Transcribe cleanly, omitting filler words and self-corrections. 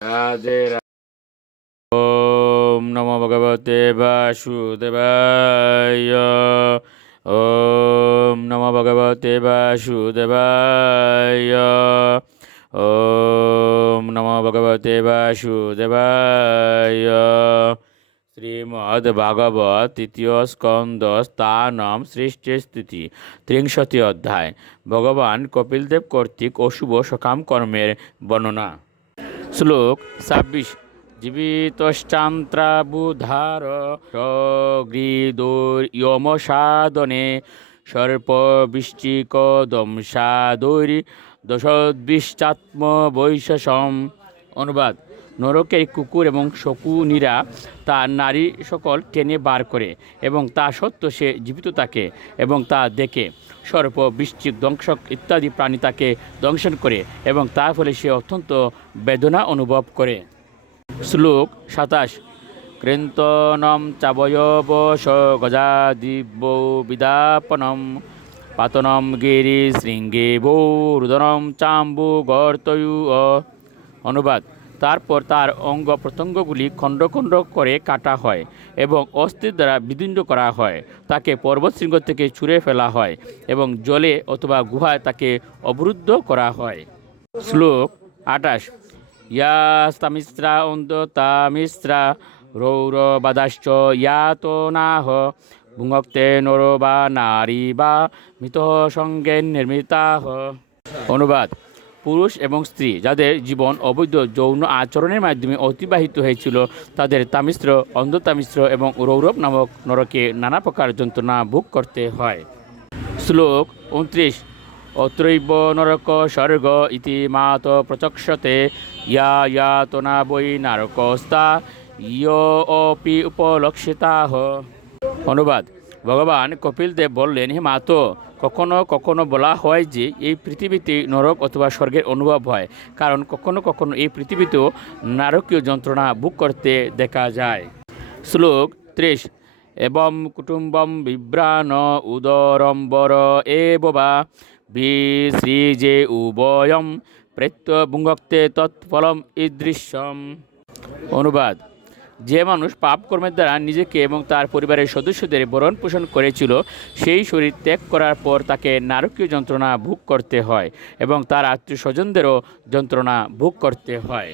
রাধে ওম নমো ভগবতে বাসুদেবায়। ওম নমো ভগবতে বাসুদেবায়। ওম নমো ভগবতে বাসুদেবায়। শ্রীমদ্ভাগবত তৃতীয় স্কন্দ স্থানম সৃষ্টি স্থিতি ৩০ অধ্যায়। ভগবান কপিলদেব কর্তৃক অশুভ সকাম কর্মের বর্ণনা। শ্লোক ২৬। জীবিতশ্চান্ত্রাবুধার সগৃদোর্যমসাদনে সর্পবৃশ্চিক দংশাদৈর দশদ্বিশ্চাত্ম বৈশসম। অনুবাদ: নরকের কুকুর এবং শকুনিরা তার নারী সকল টেনে বার করে এবং তা সত্ত্বেও সে জীবিত থাকে এবং তা দেখে। সর্প, বৃশ্চিক, দংশক ইত্যাদি প্রাণী তাকে দংশন করে এবং তার ফলে সে অত্যন্ত বেদনা অনুভব করে। শ্লোক ২৭। কৃন্তনম চাবয়বশ গজাদিব্যৌ বিদাপনম পাতনম গিরি শৃঙ্গে বৌ রুদনম চাম্বু গর্তয়ু। অনুবাদ: তারপর তার অঙ্গ প্রত্যঙ্গগুলি খণ্ড খণ্ড করে কাটা হয় এবং অস্থির দ্বারা বিদীর্ণ করা হয়। তাকে পর্বত শৃঙ্গ থেকে ছুঁড়ে ফেলা হয় এবং জলে অথবা গুহায় তাকে অবরুদ্ধ করা হয়। শ্লোক ২৮। ইয়াস্তামিস্রা অন্ততামিস্রা রৌরবাদাশ্চ ইয়াতনাহ ভুঙ্ক্তে নর বা নারী বা মৃত সঙ্গে নির্মিতাহ। অনুবাদ: পুরুষ এবং স্ত্রী যাদের জীবন অবৈধ যৌন আচরণের মাধ্যমে অতিবাহিত হয়েছিল তাদের তামিস্র, অন্ধতামিস্র এবং রৌরব নামক নরকে নানা প্রকার যন্ত্রণা ভোগ করতে হয়। শ্লোক ২৯। অত্রৈব নরক স্বর্গ ইতি মাত প্রচক্ষতে ইয়া ইয়াতনা বৈ নারকস্তা ইয়পি উপলক্ষিতাহ। অনুবাদ: ভগবান কপিলদেব বললেন, হে মাতো, কখনো কখনো বলা হয় যে এই পৃথিবীতে নরক অথবা স্বর্গের অনুভব হয়, কারণ কখনো কখনো এই পৃথিবীতেও নারকীয় যন্ত্রণা ভোগ করতে দেখা যায়। শ্লোক ৩০। এবং কুটুম্বম বিভ্রাণ উদরম্বর এব বা বিসৃজে উভয়ম প্রেত্য ভুঙ্ক্তে তৎফলম ঈদৃশ্যম। অনুবাদ: যে মানুষ পাপ কর্মের দ্বারা নিজেকে এবং তার পরিবারের সদস্যদের ভরণ পোষণ করেছিল সেই শরীর ত্যাগ করার পর তাকে নারকীয় যন্ত্রণা ভোগ করতে হয় এবং তার আত্মীয় স্বজনদেরও যন্ত্রণা ভোগ করতে হয়।